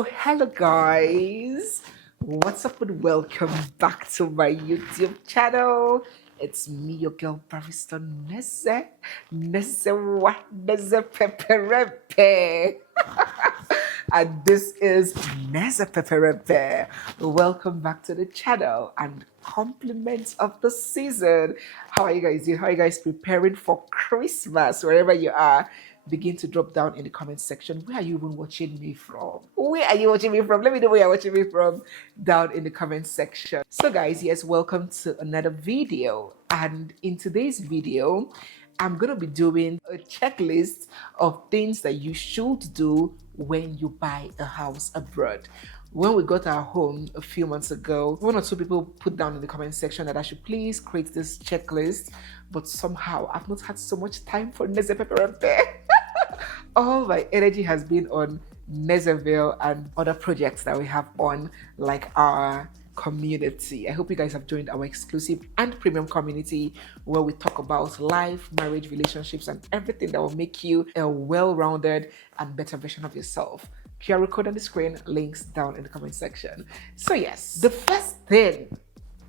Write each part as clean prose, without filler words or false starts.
So hello guys, what's up and welcome back to my YouTube channel. It's me, your girl barrister NEZE. NEZE Peperempe. And this is NEZE Peperempe. Welcome back to the channel and compliments of the season. How are you guys doing? How are you guys preparing for Christmas? Wherever you are, begin to drop down in the comment section. Where are you even watching me from? Where are you watching me from? Let me know where you're watching me from down in the comment section. So guys, yes, welcome to another video. And in today's video, I'm going to be doing a checklist of things that you should do when you buy a house abroad. When we got our home a few months ago, one or two people put down in the comment section that I should please create this checklist, but somehow I've not had so much time for NEZE Peperempe. All my energy has been on NEZEville and other projects that we have on, like our community. I hope you guys have joined our exclusive and premium community where we talk about life, marriage, relationships, and everything that will make you a well-rounded and better version of yourself. QR code on the screen, links down in the comment section. So yes, the first thing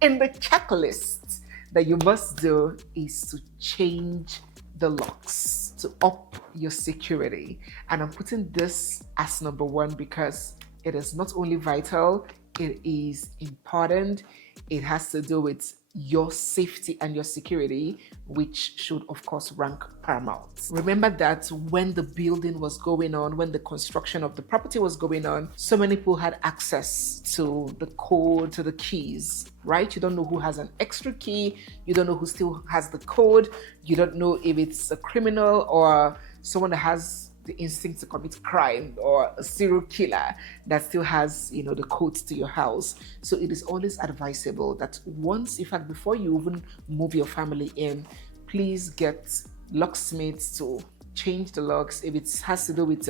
in the checklist that you must do is to change the locks to up your security. And I'm putting this as number one because it is not only vital, it is important. It has to do with your safety and your security, which should of course rank paramount. Remember that when the building was going on, when the construction of the property was going on, so many people had access to the code, to the keys, right? You don't know who has an extra key. You don't know who still has the code. You don't know if it's a criminal or someone that has the instinct to commit crime, or a serial killer that still has, the codes to your house. So it is always advisable that once, in fact, before you even move your family in, please get locksmiths to change the locks. If it has to do with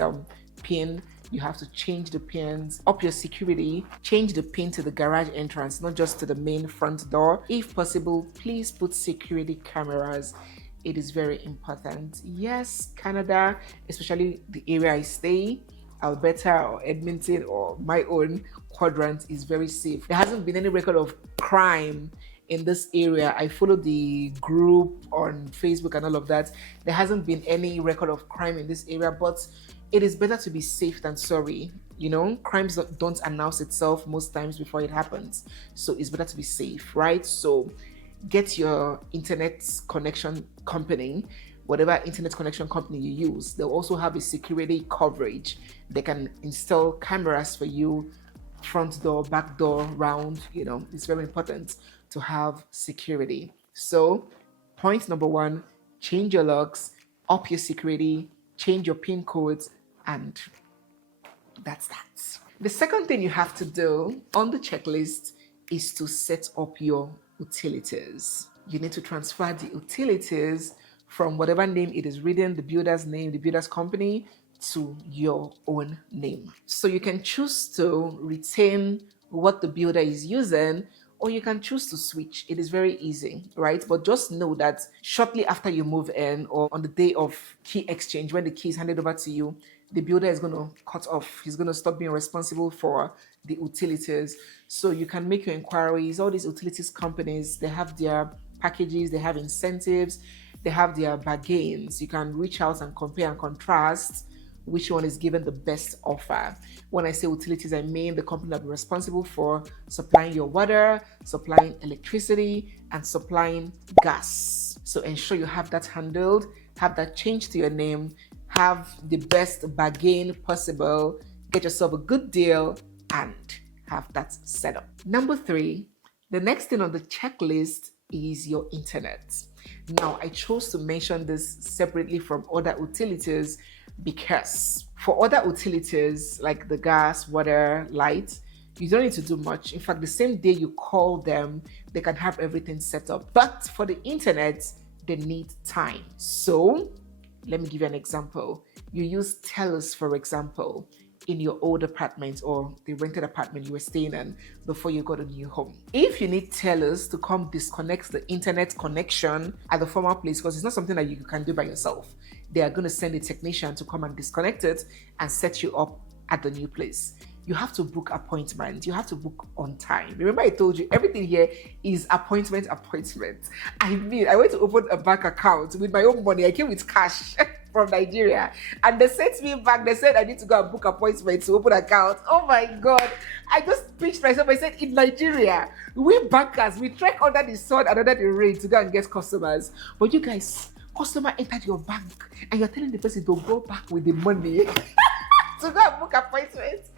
pin, you have to change the pins, up your security, change the pin to the garage entrance, not just to the main front door. If possible, please put security cameras. It is very important. Yes, Canada, especially the area I stay, Alberta or Edmonton or my own quadrant, is very safe. There hasn't been any record of crime in this area. I follow the group on Facebook and all of that. There hasn't been any record of crime in this area, but it is better to be safe than sorry. Crimes don't announce itself most times before it happens. So it's better to be safe, right? So get your internet connection company, whatever internet connection company you use. They'll also have a security coverage. They can install cameras for you, front door, back door, round. It's very important to have security. So point number one, change your locks, up your security, change your PIN codes, and that's that. The second thing you have to do on the checklist is to set up your utilities. You need to transfer the utilities from whatever name it is reading, the builder's name, the builder's company, to your own name. So you can choose to retain what the builder is using, or you can choose to switch. It is very easy, right? But just know that shortly after you move in, or on the day of key exchange, when the key is handed over to you, the builder is going to cut off. He's going to stop being responsible for the utilities. So you can make your inquiries. All these utilities companies, they have their packages, they have incentives, they have their bargains. You can reach out and compare and contrast which one is given the best offer. When I say utilities, I mean the company that will be responsible for supplying your water, supplying electricity, and supplying gas. So ensure you have that handled, have that changed to your name, have the best bargain possible, get yourself a good deal, and have that set up. Number three, the next thing on the checklist is your internet. Now, I chose to mention this separately from other utilities because for other utilities like the gas, water, light, you don't need to do much. In fact, the same day you call them, they can have everything set up. But for the internet, they need time. So let me give you an example. You use TELUS, for example, in your old apartment or the rented apartment you were staying in before you got a new home. If you need TELUS to come disconnect the internet connection at the former place, because it's not something that you can do by yourself, they are going to send a technician to come and disconnect it and set you up at the new place. you have to book appointments. You have to book on time. Remember, I told you everything here is appointment. I mean, I went to open a bank account with my own money. I came with cash from Nigeria, and they sent me back. They said I need to go and book appointments to open account. Oh my God. I just pinched myself. I said, in Nigeria, we bankers, we trek under the sun and under the rain to go and get customers. But you guys, customer entered your bank and you're telling the person to go back with the money to go and book appointments.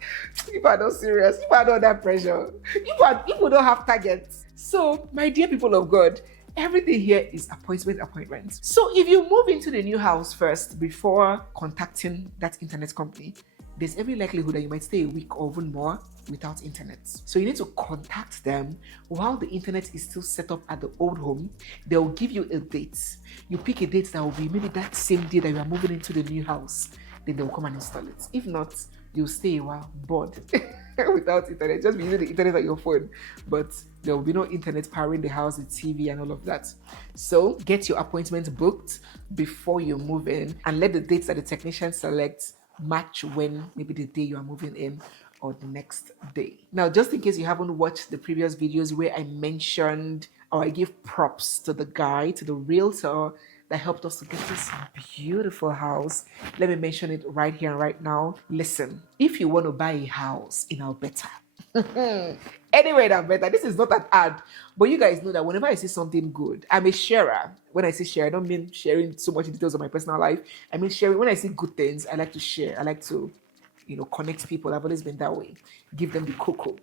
People are not serious. People are not under pressure. People don't have targets. So, my dear people of God, everything here is appointment. So if you move into the new house first before contacting that internet company, there's every likelihood that you might stay a week or even more without internet. So you need to contact them while the internet is still set up at the old home. They'll give you a date. You pick a date that will be maybe that same day that you are moving into the new house. Then they'll come and install it. If not, you'll stay a while bored without internet. Just be using the internet on your phone, but there will be no internet powering the house, the TV and all of that. So get your appointment booked before you move in, and let the dates that the technician selects match when maybe the day you are moving in or the next day. Now, just in case you haven't watched the previous videos where I mentioned or I give props to the guy, to the realtor that helped us to get this beautiful house, let me mention it right here and right now. Listen, if you want to buy a house in Alberta, anyway in Alberta, this is not an ad, but you guys know that whenever I see something good, I'm a sharer. When I say share, I don't mean sharing so much details of my personal life. I mean sharing. When I see good things, I like to share. I like to, connect people. I've always been that way. Give them the cocoa.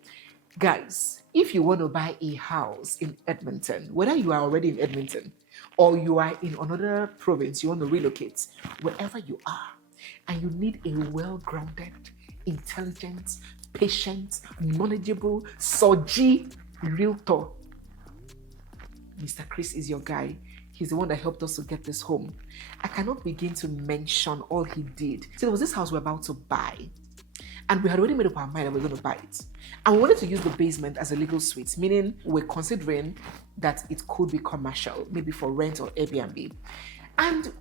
Guys, if you want to buy a house in Edmonton, whether you are already in Edmonton or you are in another province, you want to relocate, wherever you are, and you need a well-grounded, intelligent, patient, knowledgeable, soji realtor, Mr. Chris is your guy. He's the one that helped us to get this home. I cannot begin to mention all he did. So there was this house we're about to buy, and we had already made up our mind that we're going to buy it. And we wanted to use the basement as a legal suite, meaning we're considering that it could be commercial, maybe for rent or Airbnb. And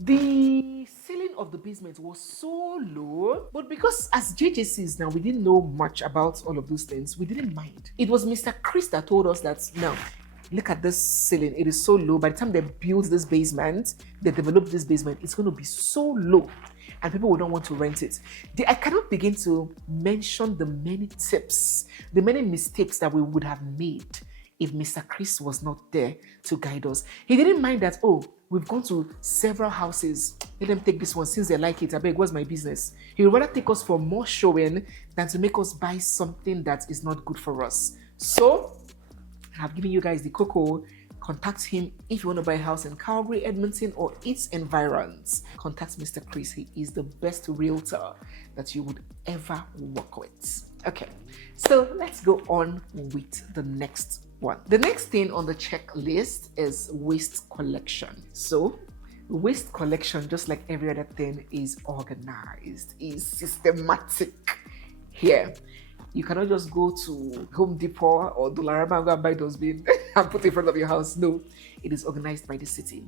the ceiling of the basement was so low, but because as JJCs now, we didn't know much about all of those things, we didn't mind. It was Mr. Chris that told us that, now, look at this ceiling, it is so low. By the time they build this basement, they develop this basement, it's going to be so low and people will not want to rent it. I cannot begin to mention the many tips, the many mistakes that we would have made if Mr. Chris was not there to guide us. He didn't mind that, oh, we've gone to several houses. Let them take this one since they like it. I beg, what's my business? He would rather take us for more showing than to make us buy something that is not good for us. So, I've given you guys the cocoa. Contact him if you want to buy a house in Calgary, Edmonton, or its environs. Contact Mr. Chris. He is the best realtor that you would ever work with. Okay, so let's go on with the next one. The next thing on the checklist is waste collection. So waste collection, just like every other thing, is organized, is systematic here. You cannot just go to Home Depot or Dollarama and go and buy dustbin and put it in front of your house. No, it is organized by the city.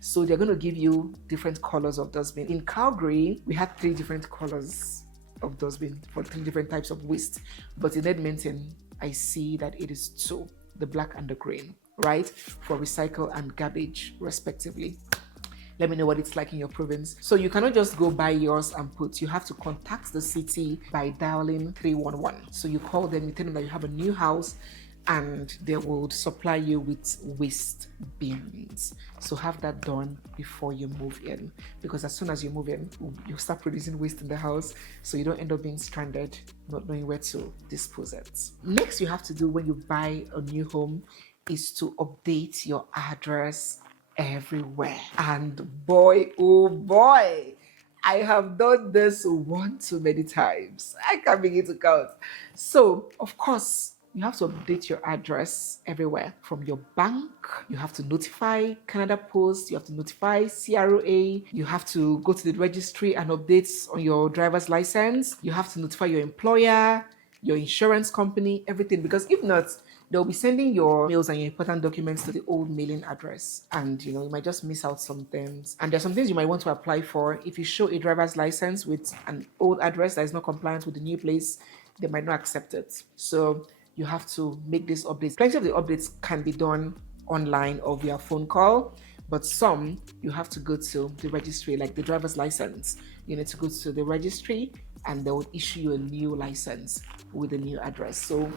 So they're going to give you different colors of dustbin. In Calgary, we had 3 different colors of dustbin for 3 different types of waste. But in Edmonton, I see that it is 2, the black and the green, right? For recycle and garbage, respectively. Let me know what it's like in your province. So you cannot just go buy yours and put. You have to contact the city by dialing 311. So you call them, you tell them that you have a new house, and they will supply you with waste bins. So have that done before you move in, because as soon as you move in, you start producing waste in the house, so you don't end up being stranded, not knowing where to dispose it. Next, you have to do when you buy a new home is to update your address everywhere. And boy, oh boy, I have done this one too many times. I can't begin to count. So, of course, you have to update your address everywhere. From your bank, you have to notify Canada Post, you have to notify CROA, you have to go to the registry and update on your driver's license, you have to notify your employer, your insurance company, everything, because if not, they'll be sending your mails and your important documents to the old mailing address. And, you might just miss out some things. And there's some things you might want to apply for. If you show a driver's license with an old address that is not compliant with the new place, they might not accept it. So you have to make these updates. Plenty of the updates can be done online or via phone call, but some you have to go to the registry, like the driver's license. You need to go to the registry and they will issue you a new license with a new address. So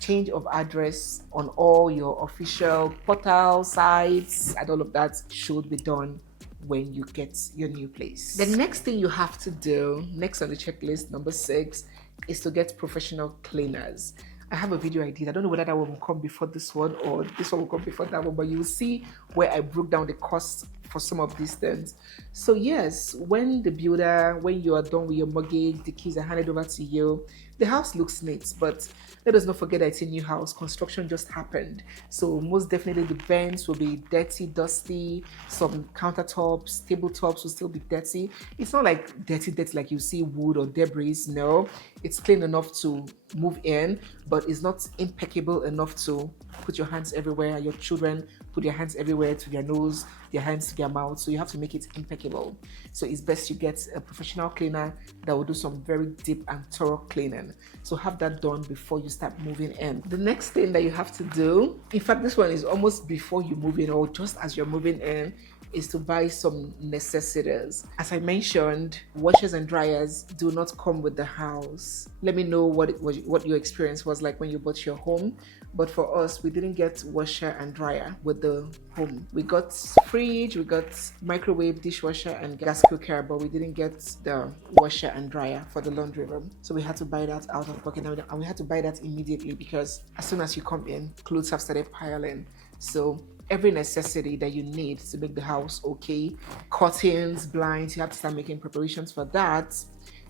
change of address on all your official portal sites and all of that should be done when you get your new place. The next thing you have to do, next on the checklist, number 6, is to get professional cleaners. I have a video I did. I don't know whether that one will come before this one or this one will come before that one, but you will see where I broke down the costs for some of these things. So yes, when you are done with your mortgage, the keys are handed over to you, the house looks neat, but let us not forget that it's a new house. Construction just happened. So most definitely the vents will be dirty, dusty. Some countertops, tabletops will still be dirty. It's not like dirty like you see wood or debris. No, it's clean enough to move in, but it's not impeccable enough to put your hands everywhere. Your children put their hands everywhere, to their nose, their hands to their mouth. So you have to make it impeccable. So it's best you get a professional cleaner that will do some very deep and thorough cleaning. So have that done before you start moving in. The next thing that you have to do, in fact, this one is almost before you move in or just as you're moving in, is to buy some necessities. As I mentioned, washers and dryers do not come with the house. Let me know what your experience was like when you bought your home. But for us, we didn't get washer and dryer with the home. We got fridge, we got microwave, dishwasher, and gas cooker, but we didn't get the washer and dryer for the laundry room. So we had to buy that out of pocket, and we had to buy that immediately because as soon as you come in, clothes have started piling. So every necessity that you need to make the house okay, curtains, blinds, you have to start making preparations for that.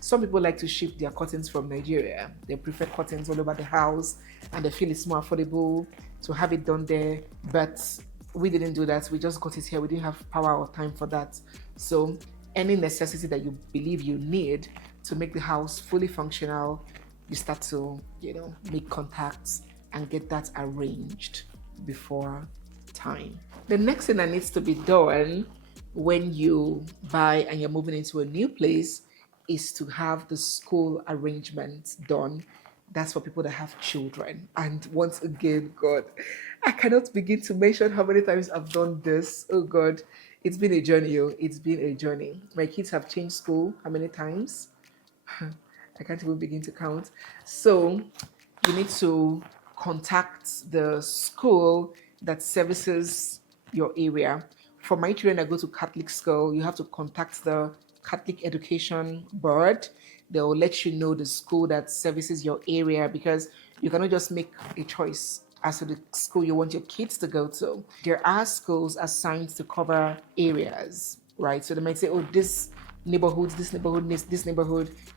Some people like to ship their curtains from Nigeria. They prefer curtains all over the house and they feel it's more affordable to have it done there. But we didn't do that. We just got it here. We didn't have power or time for that. So any necessity that you believe you need to make the house fully functional, you start to, make contacts and get that arranged before time. The next thing that needs to be done when you buy and you're moving into a new place is to have the school arrangements done. That's for people that have children. And once again, God, I cannot begin to mention how many times I've done this. Oh God, it's been a journey. It's been a journey. My kids have changed school how many times? I can't even begin to count. So you need to contact the school that services your area. For my children that go to Catholic school, you have to contact the Catholic Education Board. They'll let you know the school that services your area because you cannot just make a choice as to the school you want your kids to go to. There are schools assigned to cover areas, right? So they might say, oh, this neighborhood,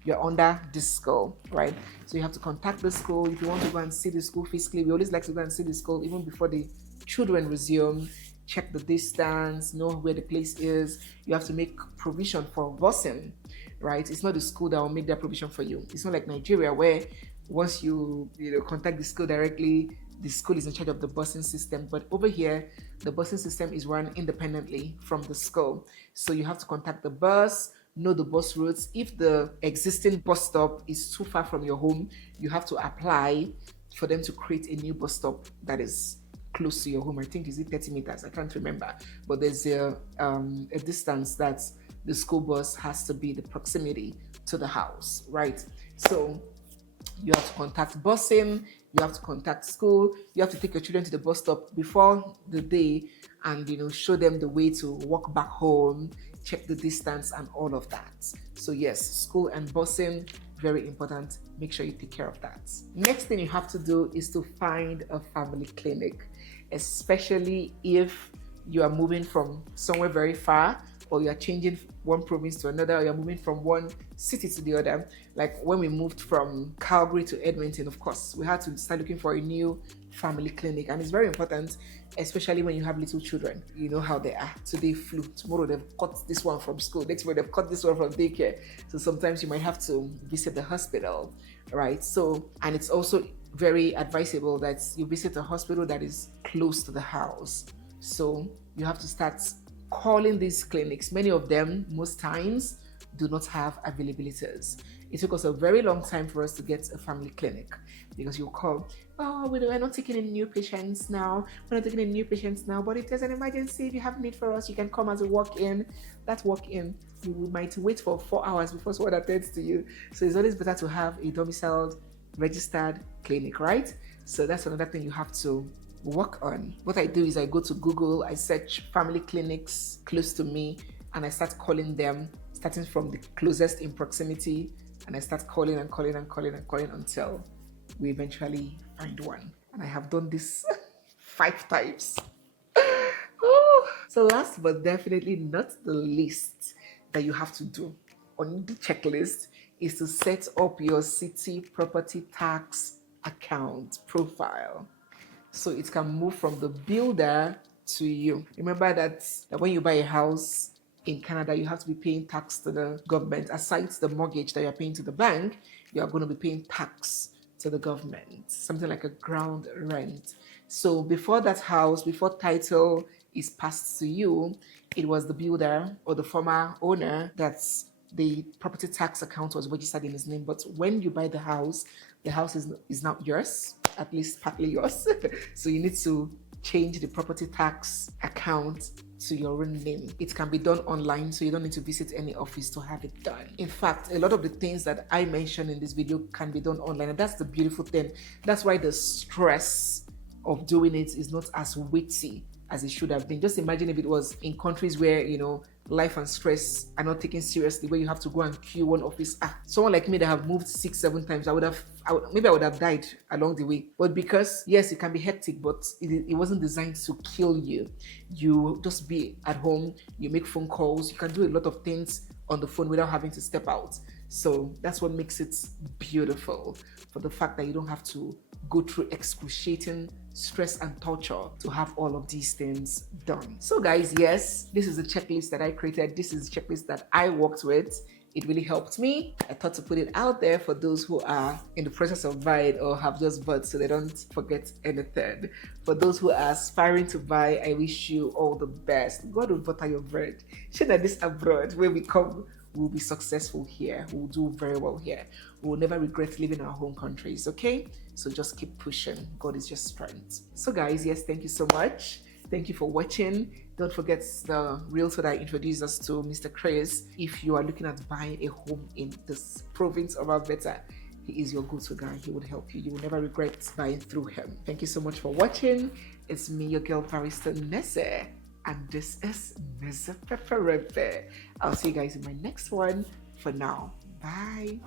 you're under this school, right? So you have to contact the school. If you want to go and see the school physically, we always like to go and see the school even before the children resume. Check the distance, know where the place is. You have to make provision for busing, right? It's not the school that will make that provision for you. It's not like Nigeria where once you contact the school directly, the school is in charge of the busing system. But over here, the busing system is run independently from the school. So you have to contact the bus, know the bus routes. If the existing bus stop is too far from your home, you have to apply for them to create a new bus stop that is close to your home. I think is it 30 meters? I can't remember. But there's a distance that the school bus has to be the proximity to the house, right? So you have to contact busing, you have to contact school, you have to take your children to the bus stop before the day and show them the way to walk back home, check the distance and all of that. So yes, school and busing, very important. Make sure you take care of that. Next thing you have to do is to find a family clinic, especially if you are moving from somewhere very far or you are changing one province to another or you're moving from one city to the other. Like when we moved from Calgary to Edmonton, of course, we had to start looking for a new family clinic. And it's very important, especially when you have little children. You know how they are. Today flu, tomorrow they've cut this one from school, next week they've cut this one from daycare. So sometimes you might have to visit the hospital, right? So, and it's also very advisable that you visit a hospital that is close to the house. So you have to start calling these clinics. Many of them, most times, do not have availabilities. It took us a very long time for us to get a family clinic, because you call, oh, we're not taking in new patients now. We're not taking in new patients now. But if there's an emergency, if you have need for us, you can come as a walk-in. That walk-in, you might wait for 4 hours before someone attends to you. So it's always better to have a domiciled, registered clinic, right? So that's another thing you have to work on. What I do is I go to Google, I search family clinics close to me, and I start calling them, starting from the closest in proximity, and I start calling and calling and calling and calling until we eventually find one. And I have done this 5 times. Oh. So last but definitely not the least that you have to do on the checklist is to set up your city property tax account profile, so it can move from the builder to you. Remember that when you buy a house in Canada, you have to be paying tax to the government. Aside the mortgage that you're paying to the bank, you are going to be paying tax to the government, something like a ground rent. So before that house, before title is passed to you, it was the builder or the former owner that's the property tax account was registered in his name. But when you buy the house is now yours, at least partly yours. So you need to change the property tax account to your own name. It can be done online, so you don't need to visit any office to have it done. In fact, a lot of the things that I mentioned in this video can be done online, and that's the beautiful thing. That's why the stress of doing it is not as weighty as it should have been. Just imagine if it was in countries where, you know, life and stress are not taken seriously, where you have to go and queue one office. Someone like me that have moved 6-7 times, I would have died along the way. But because, yes, it can be hectic, but it wasn't designed to kill you. You just be at home, you make phone calls, you can do a lot of things on the phone without having to step out. So that's what makes it beautiful, for the fact that you don't have to go through excruciating stress and torture to have all of these things done. So guys, yes, this is the checklist that I created. This is the checklist that I worked with. It really helped me. I thought to put it out there for those who are in the process of buying or have just bought, so they don't forget anything. For those who are aspiring to buy, I wish you all the best. God will butter your bread. Share that this abroad, when we come, we'll be successful here. We'll do very well here. We'll never regret leaving our home countries, okay? So just keep pushing. God is your strength. So guys, yes, thank you so much. Thank you for watching. Don't forget the realtor that I introduced us to, Mr. Chris. If you are looking at buying a home in this province of Alberta, he is your go-to guy. He would help you. You will never regret buying through him. Thank you so much for watching. It's me, your girl, Barrister NEZE. And this is NEZE Peperempe. I'll see you guys in my next one. For now, bye.